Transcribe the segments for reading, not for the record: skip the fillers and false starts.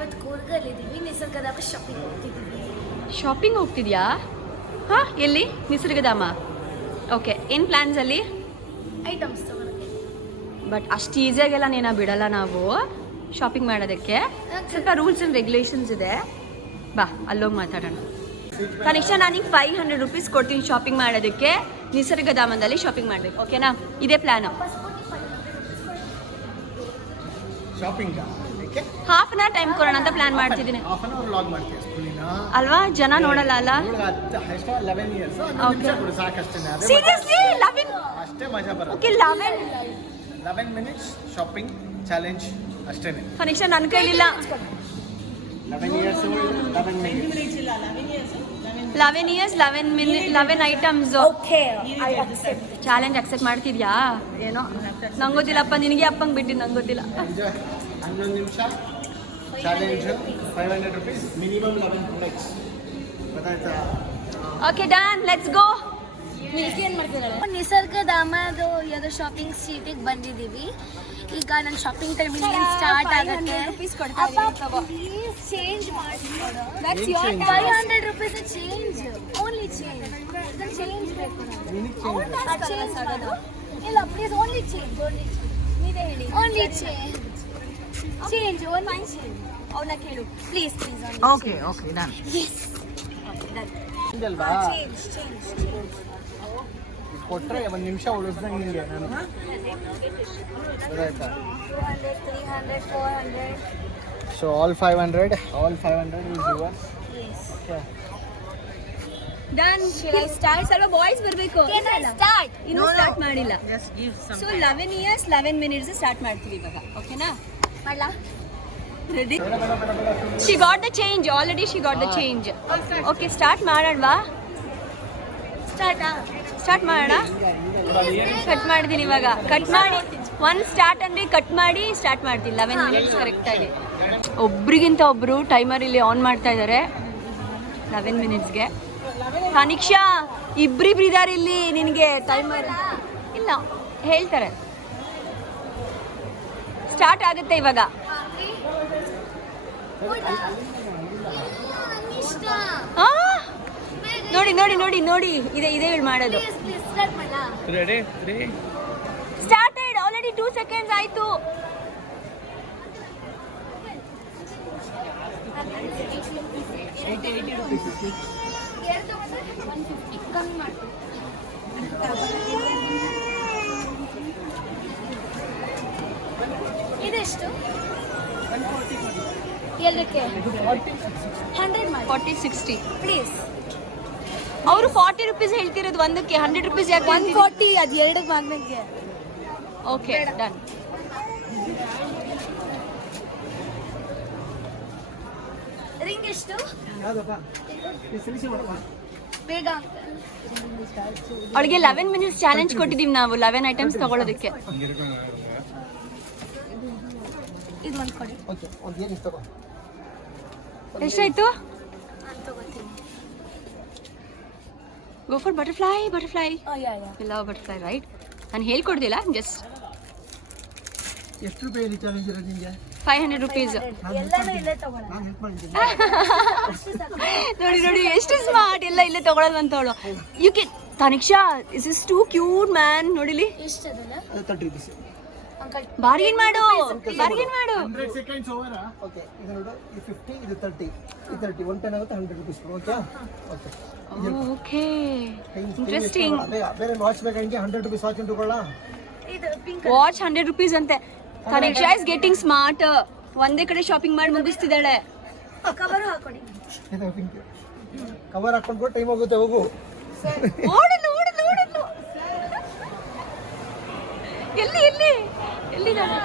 ಇವತ್ತು ಕೂರ್ಗಲ್ಲಿದ್ದೀವಿ, Nisargadhama shopping ಹೋಗ್ತಿದ್ದೀವಿ. Shopping ಹೋಗ್ತಿದ್ಯಾ? ಹಾಂ, ಎಲ್ಲಿ? ನಿಸರ್ಗಧಾಮ. ಓಕೆ, ಏನು ಪ್ಲ್ಯಾನ್ಸ್ ಅಲ್ಲಿ? ಐಟಮ್ಸ್ ತಗೊಳಕ್ಕೆ. ಬಟ್ ಅಷ್ಟು ಈಸಿಯಾಗೆಲ್ಲ ನೀನು ಬಿಡಲ್ಲ ನಾವು ಶಾಪಿಂಗ್ ಮಾಡೋದಕ್ಕೆ. ಸ್ವಲ್ಪ ರೂಲ್ಸ್ ಆ್ಯಂಡ್ ರೆಗ್ಯುಲೇಷನ್ಸ್ ಇದೆ. ಬಾ ಅಲ್ಲೋಗಿ ಮಾತಾಡೋಣ. ಕನಿಷ್ಠ ನಾನೀಗ 500 ರೂಪೀಸ್ ಕೊಡ್ತೀನಿ ಶಾಪಿಂಗ್ ಮಾಡೋದಕ್ಕೆ. ನಿಸರ್ಗಧಾಮದಲ್ಲಿ ಶಾಪಿಂಗ್ ಮಾಡಬೇಕು, ಓಕೆನಾ? ಇದೇ plan. Half an hour time ಕೊಡೋಣ ಅಂತ ಪ್ಲಾನ್ ಮಾಡ್ತಿದ್ದೀನಿ. ಅಲ್ವಾ, ಜನ ನೋಡಲ್ಲ ಅಲ್ಲ. ಸೀರಿಯಸ್ಲಿ 11 ಮಿನಿಟ್ಸ್ ಶಾಪಿಂಗ್ ಚಾಲೆಂಜ್ ಅಷ್ಟೇನೆ. ಕನಿಷ್ಠ ನನ್ನ ಕೈಲಿಲ್ಲ. 11 years 11 ಐಟಮ್ಸ್. ಚಾಲೆಂಜ್ ಅಕ್ಸೆಪ್ಟ್ ಮಾಡ್ತಿದ್ಯಾ? ಏನೋ ನಂಗೆ ಗೊತ್ತಿಲ್ಲಪ್ಪ, ನಿನಗೆ ಅಪ್ಪಂಗೆ ಬಿಟ್ಟಿದ್ದು ನಂಗೆ ಗೊತ್ತಿಲ್ಲ. 11 ನಿಮಿಷ ಚಾಲೆಂಜ್, 500 ರೂಪೀಸ್, ಮಿನಿಮಮ್ 11 ಪ್ರಾಡಕ್ಟ್ಸ್. ಗೊತ್ತಾಯ್ತಾ? Okay done, let's go. ನಿಸರ್ಗಧಾಮದು ಯಾವುದೋ ಶಾಪಿಂಗ್ ಸ್ಟ್ರೀಟಿಗೆ ಬಂದಿದ್ದೀವಿ. ಈಗ ನನ್ನ ಶಾಪಿಂಗ್ ಟೈಮ್ ಸ್ಟಾರ್ಟ್ ಆಗುತ್ತೆ. ಪ್ಲೀಸ್ ಚೇಂಜ್ ಮಾಡಿಕೊಡು. 500 rupees change, only change. Change ಬೇಕು ಇಲ್ಲ, ಪ್ಲೀಸ್ ಓನ್ಲಿ ಚೇಂಜ್. ನೀವೇ ಹೇಳಿ. Only change, change, only change. ಅವನ್ನ ಕೇಳು please, please. Okay okay done. Yes, done. ಇದಲ್ವಾ ಚೇಂಜ್ ಚೇಂಜ್ ಕೊಟ್ಟರೆ 1 ನಿಮಿಷ ಉಳಿಸ್ದಂಗೆ ನಿಮಗೆ ನಾನು. ಗೊತ್ತಾಯ್ತಾ? 200, 300, 400. So all 500 is yours. Yes. Okay. Done. Start. ಸ್ವಲ್ಪ ಬಾಯ್ಸ್ ಬರಬೇಕು. Can I start? ಇನ್ನೂ ಸ್ಟಾರ್ಟ್ ಮಾಡಿಲ್ಲ. ಸೊ 11 years 11 minutes ಸ್ಟಾರ್ಟ್ ಮಾಡ್ತೀವಿ ಇವಾಗ, ಓಕೆನಾ? ಮಾಡ್ಲಾ? Ready? She got the change already. She got the change. Okay, start ಮಾಡೋಣವಾ? ಸ್ಟಾರ್ಟ್ ಮಾಡೋಣ. ಕಟ್ ಮಾಡ್ತೀನಿ ಇವಾಗ. ಕಟ್ ಮಾಡಿ ಒಂದು ಸ್ಟಾರ್ಟ್ ಅಂದರೆ ಕಟ್ ಮಾಡಿ ಸ್ಟಾರ್ಟ್ ಮಾಡ್ತೀನಿ. 11 minutes ಕರೆಕ್ಟಾಗಿ. ಒಬ್ರಿಗಿಂತ ಒಬ್ಬರು ಟೈಮರ್ ಇಲ್ಲಿ ಆನ್ ಮಾಡ್ತಾ ಇದ್ದಾರೆ 11 minutesಗೆ. ಕನಿಕ್ಷಾ ಇಬ್ರಿಬ್ರು ಇದ್ದಾರೆ ಇಲ್ಲಿ. ನಿನಗೆ ಟೈಮರ್ ಇಲ್ಲ, ಹೇಳ್ತಾರೆ. ಸ್ಟಾರ್ಟ್ ಆಗುತ್ತೆ ಇವಾಗ. ನೋಡಿ ನೋಡಿ ನೋಡಿ ನೋಡಿ, ಇದೇ ಮಾಡೋದು. ಸ್ಟಾರ್ಟೆಡ್ ಆಲ್ರೆಡಿ 2 seconds ಆಯ್ತು. ಇದೆಷ್ಟು? ಎಲ್ಲಕ್ಕೆ? 100 ಮಾಡಿ. 40, 60 ಪ್ಲೀಸ್. ಅವರು 40 ರೂಪೀಸ್ ಹೇಳ್ತಿರೋದು ಒಂದಕ್ಕೆ. 100 ರೂಪೀಸ್ ಯಾಕೆ? 140 ಅದು ಎರಡಕ್ಕೆ ಮಾರ್ಮೆಂಟ್ಗೆ. Okay done. ರಿಂಗ್ ಎಷ್ಟು? ಬೇಗ ಅವಳಿಗೆ 11 minutes ಚಾಲೆಂಜ್ ಕೊಟ್ಟಿದ್ದೀವಿ ನಾವು 11 ಐಟಮ್ಸ್ ತಗೊಳ್ಳೋದಕ್ಕೆ. ಇದು ಒಂದು ಕೊಡಿ. ಓಕೆ, ಒಂದು ಏನು ತಗೋ. ಎಷ್ಟಾಯ್ತು? ನಾನು ತಗೋತೀನಿ. Go for butterfly. ಯಾ ಇಲ್ಲ ಬಟರ್ಫ್ಲೈ, ರೈಟ್? ನಾನು ಹೇಳ್ಕೊಡ್ದಿಲ್ಲ, ಜಸ್ಟ್. ಎಷ್ಟು ರೂಪಾಯಿ ಚಾಲೆಂಜ್ ಇರೋದು ನಿಮಗೆ? 500 ರೂಪೀಸ್. ಎಲ್ಲಾನು ಇಲ್ಲೇ ತಗೊಳ್ಳೋಣ. ನಾನು ಹೆಲ್ಪ್ ಮಾಡಿದ್ದೀನಿ. ನೋಡಿ ನೋಡಿ ಎಷ್ಟು ಸ್ಮಾರ್ಟ್. ಎಲ್ಲ ಇಲ್ಲೇ ತಗೊಳ್ಳೋದು ಅಂತವಳು. You can. Taniksha, this is too cute man. ನೋಡಿಲಿ ಎಷ್ಟು ಅದಲ್ಲ? 30 ರೂಪೀಸ್. ಅಂಕಲ್ ಬಾರ್ಗೇನ್ ಮಾಡು, ಬಾರ್ಗೇನ್ ಮಾಡು. 100 seconds ಓವರ್. ಓಕೆ, ಇದು ನೋಡು, ಇದು 50, ಇದು 30. ಇದು 30 110 ಆಗುತ್ತೆ. 100 rupees. Okay okay okay, interesting. ಬೇರೆ ವಾಚ್ ಬೇಕಾಗಿ 100 ರೂಪೀಸ್ ವಾಚ್ ತಗೊಳ್ಳ. ಇದು ಪಿಂಕ್ ವಾಚ್ 100 ರೂಪೀಸ್ ಅಂತೆ. ತನಿಕ್ಷಾ ಇಸ್ ಗೆಟಿಂಗ್ ಸ್ಮಾರ್ಟ್. ಒಂದೇ ಕಡೆ ಶಾಪಿಂಗ್ ಮಾಡಿ ಮುಗಿಸ್ತಿದ್ದಾಳೆ. ಕವರ್ ಹಾಕೊಳ್ಳಿ. ಇದು ಪಿಂಕ್ ಕವರ್ ಹಾಕೊಂಡು ಟೈಮ್ ಹೋಗುತ್ತೆ. ಹೋಗು. ಓಡಲು ಓಡಲು ಓಡಲು. ಎಲ್ಲಿ ಎಲ್ಲಿ ಎಲ್ಲಿದ್ದಾಳೆ?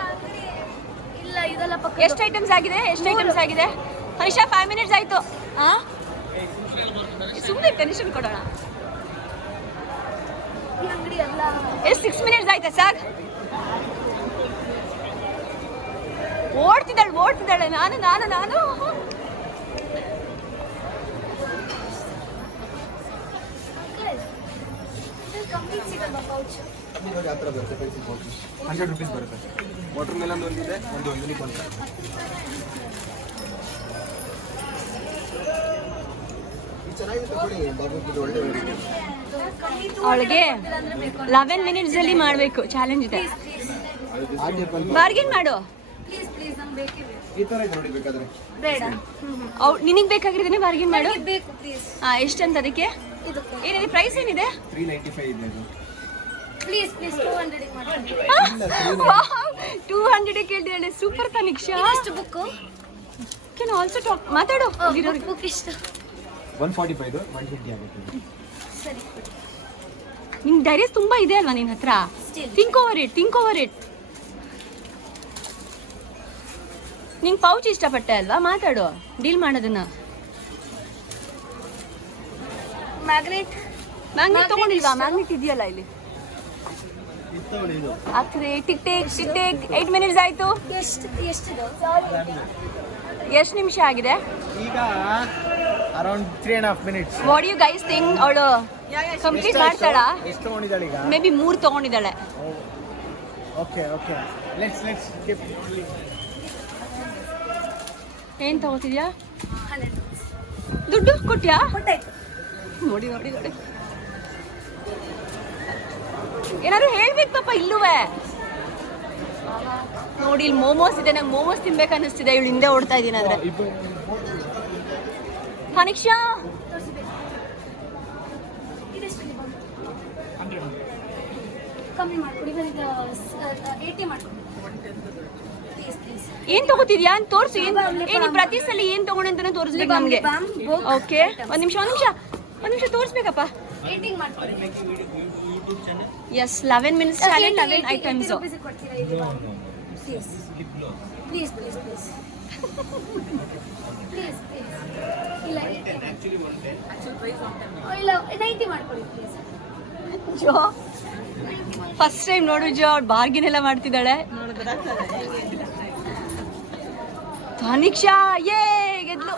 ಇಲ್ಲ ಇದೆಲ್ಲ ಪಕ್ಕ. ಎಷ್ಟು ಐಟಮ್ಸ್ ಆಗಿದೆ? ಹರೀಶಾ 5 minutes ಆಯ್ತು. ಸುಮ್ಮನೆ ಟೆನ್ಷನ್ ಕೊಡೋಣ. ಈ ಅಂಗಡಿ ಅಲ್ಲ. ಎಷ್ಟು 6 minutes ಆಯ್ತಾ ಸಾಕ್? ಓಡ್ತಿದ್ದಾಳೆ. ನಾನು ಕಂಪ್ಲೀಟ್ ಸಿಗಲ್ವಾ ಪೌಚ್? ನೋಡಿ ಆ ಥರ ಬರುತ್ತೆ ಪೆನ್ಸಿಲ್ ಬಾಕ್ಸ್ 100 ರುಪೀಸ್ ಬರುತ್ತೆ. ವಾಟರ್ ಮೆಲನ್ ಒಂದಿದೆ, ಒಂದು ಯೂನಿಕಾರ್ನ್. ಇದು ಚೆನ್ನಾಗಿರುತ್ತೆ ನೋಡಿ ಬಾಬುಗೆ, ಇದು ಒಳ್ಳೆ ವೆರೈಟಿ. ಅವಳಿಗೆ 11 ಮಿನಿಟ್ಸ್ ಅಲ್ಲಿ ಮಾಡಬೇಕು ಚಾಲೆಂಜ್ ಇದೆ. ಬಾರ್ಗೇನ್ ಮಾಡು. ಪ್ಲೀಸ್ ಪ್ಲೀಸ್ ನಮ್ಗೆ ಬೇಕೇ ಬೇಕು. ಈ ಥರ ಇದೆ ನೋಡಿ ಬೇಕಾದ್ರೆ. ಬೇಡ ನಿನಗೆ ಬೇಕಾಗಿರೋದನ್ನೇ ಬಾರ್ಗೇನ್ ಮಾಡು. ನನಗೆ ಬೇಕು ಪ್ಲೀಸ್. ಎಷ್ಟಂತ ಅದಕ್ಕೆ? ಇದು ಏನಿದೆ ಪ್ರೈಸ್ ಏನಿದೆ? 395 ಇದೆ ಇದು. ಪ್ಲೀಸ್ ಪ್ಲೀಸ್ 200 ಮಾಡಿ. 200 ಕೇಳ್ತಿದ್ದಾಳೆ. ಸೂಪರ್ ತನಿಕ್ಷಾ. ಎಷ್ಟು ಬುಕ್? Can also talk. ಮಾತಾಡು. ಬುಕ್ ಎಷ್ಟು? 145 ಇದು 150 ಆಗುತ್ತೆ. ಸರಿ ನಿನ್ ಧೈರ್ಯ ತುಂಬಾ ಇದೆ ಅಲ್ವಾ ನಿನ್ ಹತ್ರ? Think over it. ನಿಂಗೆ ಪೌಚ್ ಇಷ್ಟಪಟ್ಟೆ ಅಲ್ವಾ? ಮಾತಾಡು, ಡೀಲ್ ಮಾಡೋದನ್ನ. ಮ್ಯಾಗ್ನೆಟ್ ತಗೊಂಡಿಲ್ವಾ? ಮ್ಯಾಗ್ನೆಟ್ ಇದೆಯಲ್ಲ ಇಲ್ಲಿ. ಇತ್ತವಳಿ ಇದು. ಆಗ್ತದೆ. ಟಿಕ್ 8 ಮಿನಿಟ್ಸ್ ಆಯ್ತು. ಎಷ್ಟಿದು? ಎಷ್ಟು ನಿಮಿಷ ಆಗಿದೆ? ಈಗ around 3.5 minutes. What you guys think? ಅವಳು ಕಂಪ್ಲೀಟ್ ಮಾಡ್ತಾಳ? ಎಷ್ಟು ತಗೊಂಡಿದ್ದಾಳೆ ಈಗ? ಮೇ ಬಿ 3 ತಗೊಂಡಿದ್ದಾಳೆ. Okay let's keep. ಏನ್ ತಗೋತಿದ್ಯಾ? 100 ದುಡ್ಡು ಕೊಟ್ಯಾ? ಕೊಟ್ಟಾಯ್ತು. ನೋಡಿ ಏನಾದ್ರು ಹೇಳ್ಬೇಕು ಪಾಪ. ಇಲ್ಲುವೆ ನೋಡಿ, ಇಲ್ಲಿ ಮೋಮೋಸ್ ಇದೆ. ನಂಗೆ ಮೋಮೋಸ್ ತಿನ್ಬೇಕು ಅನ್ನಿಸ್ತಿದೆ. ಇವಳು ಹಿಂದೆ ಓಡ್ತಾ ಇದೀನಿ ಅಂದ್ರೆ. ತನಿಕ್ಷಾ ಇದೆಷ್ಟು? ಕಮ್ಮಿ ಮಾಡ್ಕೊಡಿ. 80 ಮಾಡ್ಕೊಡಿ ಪ್ಲೀಸ್ ಪ್ಲೀಸ್. ಏನ್ ತಗೋತಿದ್ಯಾ ಅಂತ ತೋರ್ಸು. ಏನ್ ಪ್ರತಿ ಸಲ ಏನ್ ತಗೊಂಡೆ ಅಂತಾನೆ ತೋರಿಸ್ಬೇಕು ನಮ್ಗೆ. ಓಕೆ, ಒಂದ್ ನಿಮಿಷ ತೋರಿಸ್ಬೇಕಪ್ಪ. 80 ಮಾಡ್ಕೊಡಿ. Yes, 11 minutes challenge, 11 items. Please please please please please ಇಲ್ಲ ಇಲ್ಲ 90 ಮಾಡ್ಕೊಡಿ ಪ್ಲೀಸ್. ಜೋ ಫಸ್ಟ್ ಟೈಮ್ ನೋಡು ಜೋ, ಅವ್ಳು ಬಾರ್ಗಿನ್ ಎಲ್ಲ ಮಾಡ್ತಿದ್ದಾಳೆ. ತನಿಕ್ಷಾ ಯೇ ಗೆದ್ಲು.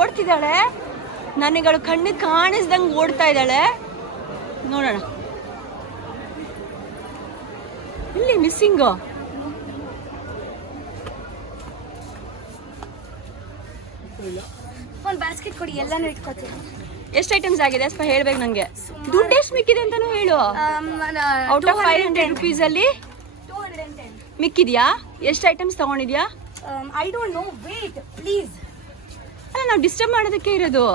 ಓಡ್ತಿದ್ದಾಳೆ. ನನಗಳು ಕಣ್ಣಿಗೆ ಕಾಣಿಸ್ದಂಗೆ ಓಡ್ತಾ ಇದ್ದಾಳೆ. ನೋಡೋಣ. ಇಲ್ಲಿ ಮಿಸ್ಸಿಂಗ್. ಒಂದು ಬ್ಯಾಸ್ಕೆಟ್ ಕೊಡಿ, ಎಲ್ಲಾನು ಇಟ್ಕೋತೀನಿ. ಎಷ್ಟು ಐಟಮ್ಸ್ ಆಗಿದೆ ಸ್ವಲ್ಪ ಹೇಳ್ಬೇಕು ನಂಗೆ. ದುಡ್ಡು ಎಷ್ಟು ಮಿಕ್ಕಿದೆ ಅಂತಾನು ಹೇಳು. ಔಟ್ ಆಫ್ 500 ರುಪೀಸ್ ಅಲ್ಲಿ 210 ಮಿಕ್ಕಿದ್ಯಾ? ಎಷ್ಟು ಐಟಮ್ಸ್ ತಗೊಂಡಿದ್ಯಾ? I don't know, wait please. ಅಲ್ಲ, ನಾವು ಡಿಸ್ಟರ್ಬ್ ಮಾಡೋದಕ್ಕೆ ಇರೋದು.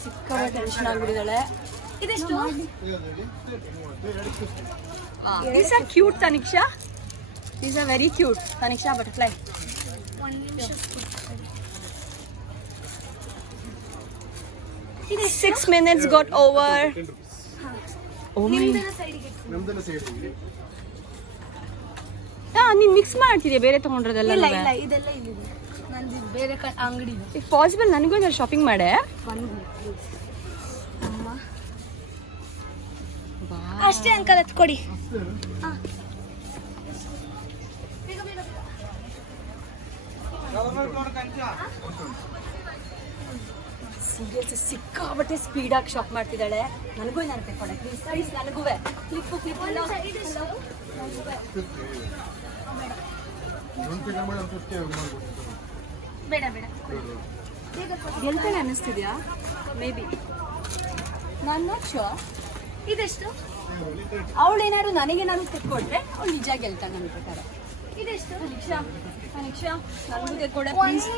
ಸಿಕ್ಕಾಪಟ್ಟೆ ಟೆನ್ಷನ್ ಆಗ್ಬಿಟ್ಟಿದ್ದಾಳೆ. ಇದೆಷ್ಟು? These are cute, Taniksha. These are very cute. Taniksha, butterfly. ಒಂದು ನಿಮಿಷ. 6 minutes got over. Oh my. ನಮ್ದೆಲ್ಲ ಸೇರಿ ನೀನ್ ಮಿಕ್ಸ್ ಮಾಡ್ತಿದ್ಯಾ ಬೇರೆ ತಗೊಂಡ್ರದೆಲ್ಲ? ಇಲ್ಲ ಇದೆಲ್ಲ ಇಲ್ಲಿದೆ. ನಂದು ಬೇರೆ ಅಂಗಡಿ ಇದೆ. ಇಫ್ ಪಾಸಿಬಲ್ ನನಗೂ ಒಂದು ಶಾಪಿಂಗ್ ಮಾಡೆ. ಅಮ್ಮ ಅಷ್ಟೇ ಅಂಕಲ್, ಅದು ಕೊಡಿ. ಸೀರಿಯಸ್ ಸಿಕ್ಕಾಬಟ್ಟೆ ಸ್ಪೀಡಾಗಿ ಶಾಪ್ ಮಾಡ್ತಿದ್ದಾಳೆ. ನನಗೂ ನಾನು ತೆಕ್ಕೊಡೆ ಪ್ಲೀಸ್. ನನಗೂ ಕ್ಲಿಪ್ಪು ಬೇಡ ಗೆಲ್ತಾಳೆ ಅನ್ನಿಸ್ತಿದ್ಯಾ? ಮೇ ಬಿ, ನಾನು ನಾಟ್ ಶೋರ್. ಇದೆಷ್ಟು? ಅವಳೇನಾದ್ರು ನನಗೇನಾದ್ರು ತೆಕ್ಕೊಟ್ರೆ ಅವಳು ನಿಜ ಗೆಲ್ತಾಳೆ ನನ್ನ ಪ್ರಕಾರ. ಇದೆಷ್ಟು? ತನಿಕ್ಷಾ ನನಗೂ ತೆಕ್ಕೊಡೆ please.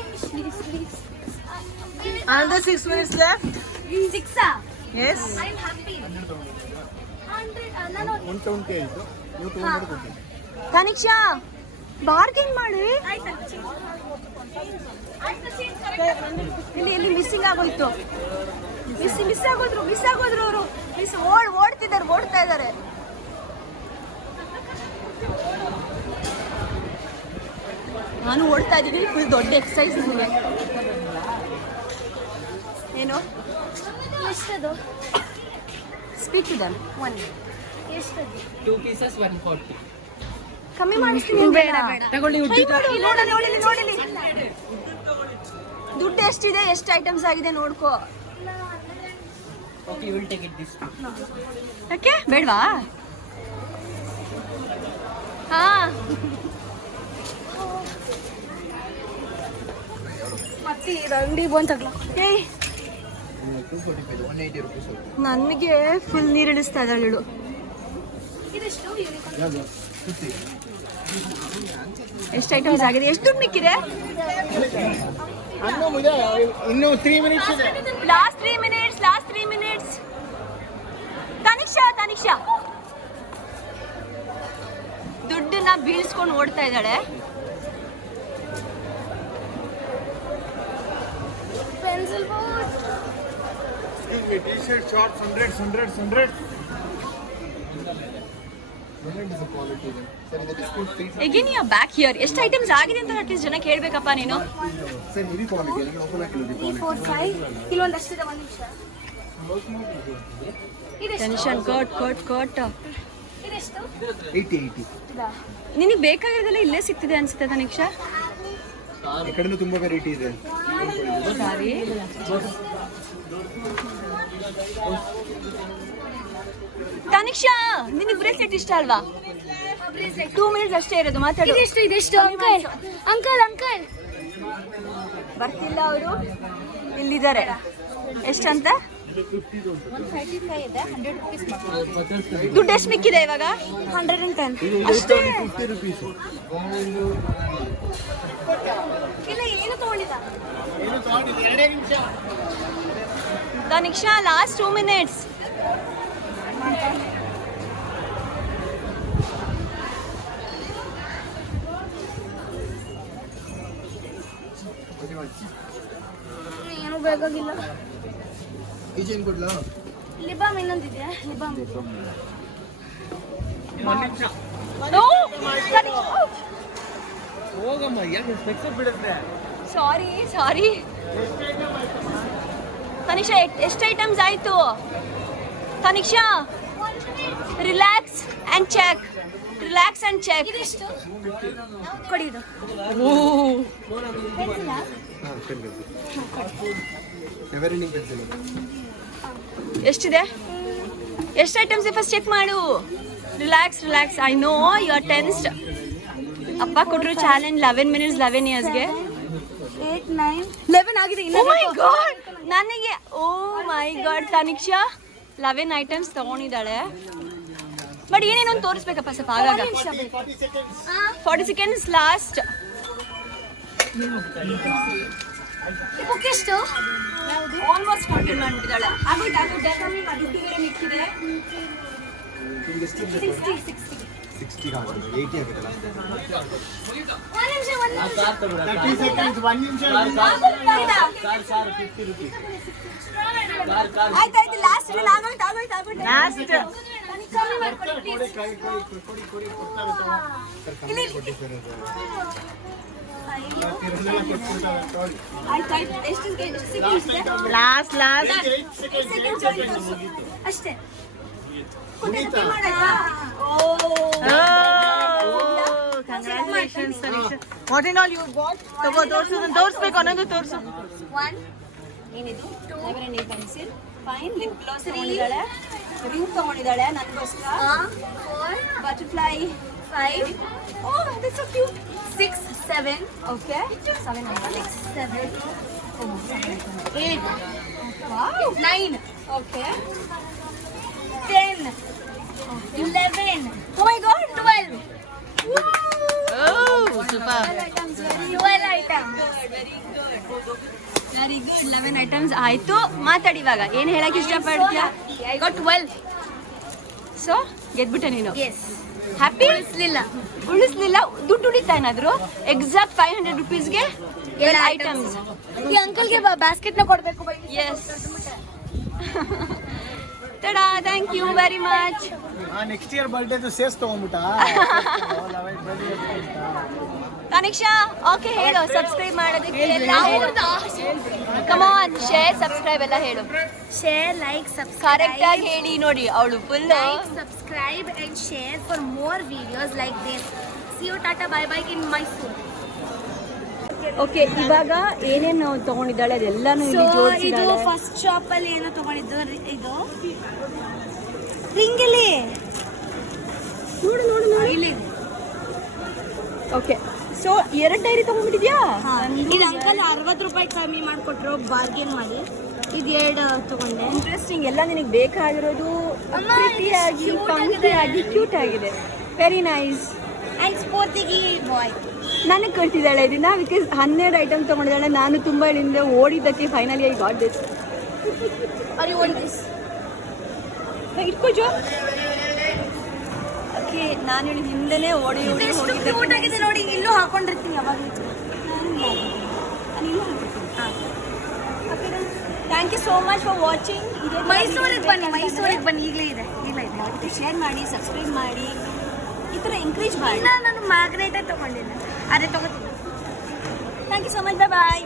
Another 6 minutes left. 6? Yes. I am happy. 100 ನಾನು 170 ಆಯಿತು. ನೀವು 200 ಕೊಡಿ. ತನಿಕ್ಷಾ ಬಾರ್ಗೇನ್ ಮಾಡಿ. ಇಲ್ಲಿ ಮಿಸ್ಸಿಂಗ್ ಆಗೋಯ್ತು. ಮಿಸ್ ಆಗೋದ್ರು ಅವರು. ಓಡ್ತಾ ಇದ್ದಾರೆ. ನಾನು ಓಡ್ತಾ ಇದ್ದೀನಿ. ಫುಲ್ ದೊಡ್ಡ ಎಕ್ಸಸೈಸ್ ನನಗೆ. ಏನು? ಎಷ್ಟದು? Speak to them. 1 ಎಷ್ಟದು? 2 pieces 140. ಕಮ್ಮಿ ಮಾಡಿಸ್ತೀನಿ. ಬೇಡ ಬೇಡ. ನೋಡಿಲಿ. ದುಡ್ಡು ಎಷ್ಟಿದೆ, ಎಷ್ಟು ಐಟಮ್ಸ್ ಆಗಿದೆ ನೋಡ್ಕೋ. Okay, you will take it this way. ಯಾಕೆ ಬೇಡವಾ? ಹಾ ಮತ್ತೆ ಅಂಗಡಿ ಬಂತಗ್ಲ. ಏಯ್ 245, 180 rupees. ನನಗೆ ಫುಲ್ ನೀರು ಇಳಿಸ್ತಾ ಇದ್ದಾಳೆ ಇವಳು. ಇದೆಷ್ಟು ಯೂನಿಕಾರ್ನ್? ಯಾವುದು? 50. ಎಷ್ಟು ಐಟಮ್ಸ್ ಆಗಿದೆ, ಎಷ್ಟು ದುಡ್ಡು ಮಿಕ್ಕಿದೆ? ಇನ್ನು 3 minutes ಇದೆ. Last 3 minutes. ತನಿಷಾ ದುಡ್ಡನ್ನ ಬೀಳ್ಸ್ಕೊಂಡು ಓಡ್ತಾ ಇದ್ದಾಳೆ. Pencil box. Excuse me, t-shirt, shorts, hundreds. 100 is a quality then. Sir, the discount 3. Again you back here. ಎಷ್ಟು ಐಟಮ್ಸ್ ಆಗಿದೆ ಅಂತ ಅಟ್ಲೀಸ್ಟ್ ಜನ ಕೇಳಬೇಕಪ್ಪ ನೀನು. Sir, heavy quality. I'll open it. Heavy quality. 4 5 ಇಲ್ಲೊಂದಷ್ಟಿದೆ. 1 ನಿಮಿಷ. ಇದೆಷ್ಟು? Tension coat. ಇದೆಷ್ಟು? 80. ಇದಾ? ನಿನಗೆ ಬೇಕಾಗಿರೋದೆಲ್ಲ ಇಲ್ಲೇ ಸಿಗ್ತಿದೆ ಅನ್ಸುತ್ತೆ ತನಿಷಾ. ಈ ಕಡೆನೂ ತುಂಬಾ ವೆರೈಟಿ ಇದೆ. ಸಾರಿ. ತನಿಷಾ ನಿನಗೆ ಬ್ರೇಸ್ಲೆಟ್ ಇಷ್ಟ ಅಲ್ವಾ? 2 ಮಿನಿಟ್ಸ್ ಅಷ್ಟೇ ಇರೋದು, ಮಾತಾಡು. ಇದೆಷ್ಟು ಅಂಕಲ್ ಬರ್ತಿಲ್ಲ ಅವರು, ಇಲ್ಲಿದ್ದಾರೆ. ಎಷ್ಟಂತ? 135 ಇದೆ. 100 rupees ಮಾತ್ರ. ದುಡ್ಡು ಎಷ್ಟು ಮಿಕ್ಕಿದೆ ಇವಾಗ? 110. ಅಷ್ಟೇ. 50 rupees. ಇಲ್ಲ ಏನು ತಗೊಂಡಿಲ್ಲ. Tanisha last 2 minutes. ಏನು ಬೇಕಾಗಿಲ್ಲ. ಈ ಚೈನ್ ಕೊಡ್ಲಾ? ಲಿಬಾಮ್ ಇನ್ನೊಂದಿದೆಯಾ? ಲಿಬಾಮ್. ಹೋಗಮ್ಮ, ಯಾಕೆ ಸ್ಪೆಕ್ಸ್ ಬಿಡುತ್ತೆ? ಸಾರಿ ತನಿಷಾ, ಎಷ್ಟು ಐಟಮ್ಸ್ ಆಯ್ತು? Tanisha relax and check. ಇದೆಷ್ಟು? ಕೊಡಿ ಇದು. ಪೆನ್ಸಿಲಾ? ಹಾ, ಪೆನ್. Ever ending pencil. ಎಷ್ಟಿದೆ? ಎಷ್ಟು ಐಟಮ್ಸ್ ಫಸ್ಟ್ ಚೆಕ್ ಮಾಡು. Relax. I know you are tensed. ಅಪ್ಪ ಕೊಟ್ಟರು ಚಾಲೆಂಜ್ 11 minutes 11 yearsಗೆ. 8 9 11 ಆಗಿದೆ. ಓ ಮೈ ಗಾಡ್, ನನಗೆ ತನಿಷಾ 11 ಐಟಮ್ಸ್ ತಗೊಂಡಿದ್ದಾಳೆ. ಬಟ್ ಏನೇನೋ ಒಂದು ತೋರಿಸ್ಬೇಕಪ್ಪ ಸ್ವಲ್ಪ ಆಗಾಗ. 40 seconds ಲಾಸ್ಟ್. ಬುಕ್ ಎಷ್ಟು? ಆಲ್ಮೋಸ್ಟ್ ಕಂಪ್ಲೀಟ್ ಮಾಡ್ಬಿಟ್ಟಿದ್ದಾಳೆ. ಆಗೋಯ್ತು. ದುಡ್ಡು ಬೇರೆ ಮಿಕ್ಕಿದೆ. ನಿಮ್ಗೆ ಎಷ್ಟು ಇದೆ? 60 ಆಗಿದೆ. 80 ಆಗಿದೆ ಲಾಸ್ಟ್. 1 ನಿಮಿಷ. 30 seconds, 1 ನಿಮಿಷ. ಆಯ್ತು ಲಾಸ್ಟ್ ಆಗೋಯ್ತು. ಲಾಸ್ಟ್ ಕಮ್ಮಿ ಮಾಡ್ಕೊಡಿ ಪ್ಲೀಸ್. ಆಯ್ತು. ಎಷ್ಟು seconds ಇದೆ? ಲಾಸ್ಟ್ ಅಷ್ಟೇ. Congratulations Tanisha. What in all you bought? ತೋರಿಸ್ಬೇಕು ಅನ್ನೋದು ತೋರಿಸು. 1 ಏನಿದು? 2 ಪೆನ್ಸಿಲ್, ಫೈನ್ ಲಿಪ್ ಗ್ಲಾಸ್ ತಗೊಂಡಿದ್ದಾಳೆ, ರಿಂಗ್ ತಗೊಂಡಿದ್ದಾಳೆ ನನಗೋಸ್ಕರ, 4 butterfly 5 oh that's so cute, 6 7 okay 7 6 7 8 wow 9 okay 10 11 oh my god 12 oh super. 12 items. Very good 11 items ಆಯ್ತು. ಮಾತಾಡಿ ಇವಾಗ ಏನು ಹೇಳಕ್ಕೆ ಇಷ್ಟಪಡ್ತೀಯಾ? I got 12. ಸೊ ಗೆದ್ಬಿಟ್ಟೆ ನೀನು. Yes. ಹ್ಯಾಪಿ? ಉಳಿಸ್ಲಿಲ್ಲ. ದುಡ್ಡು ಉಳಿತಾ ಏನಾದ್ರು? ಎಕ್ಸಾಕ್ಟ್ 500 rupeesಗೆ ಎಲ್ಲ ಐಟಮ್ಸ್. ಈ ಅಂಕಲ್ಗೆ ಬಾಸ್ಕೆಟ್ನ ಕೊಡಬೇಕು bye. Yes tada, thank you very much. Next year ಬರ್ಡೇದು ಸೇಸ್ ತಗೊಂಡ್ಬಿಟ್ಟ. ತನಿಷಾ ಓಕೆ ಹೇಳು, ಸಬ್ಸ್ಕ್ರೈಬ್ ಮಾಡೋದಕ್ಕೆ ಎಲ್ಲ ಹೇಳು. ಕಮ್ ಆನ್, ಶೇರ್ ಸಬ್ಸ್ಕ್ರೈಬ್ ಎಲ್ಲ ಹೇಳು. Share, like, subscribe. ಕರೆಕ್ಟ್ ಆಗಿ ಹೇಳಿ ನೋಡಿ, ಅವಳು full Like, subscribe and share for more videos like this. See you tata bye bye in Mysuru. Okay, ಇವಾಗ ಏನೇನು ತಗೊಂಡಿದ್ದಾಳೆ ಅದೆಲ್ಲಾನು ಸೊ ಇಲ್ಲಿ ಇದು ಜೋಡಿಸಿದ್ದಾಳೆ. ಫಸ್ಟ್ ಶಾಪ್ ಅಲ್ಲಿ ಏನೋ ತಗೊಂಡಿದ್ದು ಇದು ರಿಂಗಲ್ಲಿ ನೋಡು ಇಲ್ಲಿ. ಓಕೆ, ಸೊ 2 ಡೈರಿ ತಗೊಂಡ್ಬಿಟ್ಟಿದ್ಯಾ? ಇದು ಅಂಕಲ್ 60 ರೂಪಾಯಿ ಕಮ್ಮಿ ಮಾಡಿಕೊಟ್ರು ಬಾರ್ಗೇನ್ ಮಾಡಿ. ಇದು 2 ತಗೊಂಡೆ. ಇಂಟ್ರೆಸ್ಟಿಂಗ್. ಎಲ್ಲ ನಿನಗೆ ಬೇಕಾಗಿರೋದು ಅಮ್ಮ, ಪ್ರಿಟಿಯಾಗಿ ಇದು cute ಫಂಕಿಯಾಗಿ ಕ್ಯೂಟ್ ಆಗಿದೆ. Very nice. ಅಂಡ್ ಸ್ಫೂರ್ತಿಗೆ ಬಾಯ್ ನನಗೆ ಕಳ್ತಿದ್ದಾಳೆ ಇದನ್ನ, ಬಿಕಾಸ್ 12 ಐಟಮ್ ತೊಗೊಂಡಿದ್ದಾಳೆ. ನಾನು ತುಂಬ ಇಲ್ಲಿಂದ ಓಡಿದ್ದಕ್ಕೆ finally I got this. Are you want this? ಇಟ್ಕೋಜು. ಓಕೆ, ನಾನು ಹೇಳಿ ಹಿಂದೆನೇ ಓಡಿ ಓಡಿ ಎಷ್ಟು ಹೋಗಿದ್ದೆ. ಕ್ಯೂಟ್ ಆಗಿದೆ ನೋಡಿ. ಇಲ್ಲೂ ಹಾಕೊಂಡಿರ್ತೀನಿ ಯಾವಾಗ. Thank you so much for watching. ಮೈಸೂರಿಗೆ ಬನ್ನಿ ಈಗಲೇ ಇದೆ. ಶೇರ್ ಮಾಡಿ, ಸಬ್ಸ್ಕ್ರೈಬ್ ಮಾಡಿ, ಈ ಥರ ಎಂಕರೇಜ್ ಮಾಡಿ. ನಾನು ಮ್ಯಾಗ್ನೇಟೇ ತಗೊಂಡಿದ್ದೆ, ಅದೇ ತಗೋತೀನಿ. Thank you so much. Bye bye.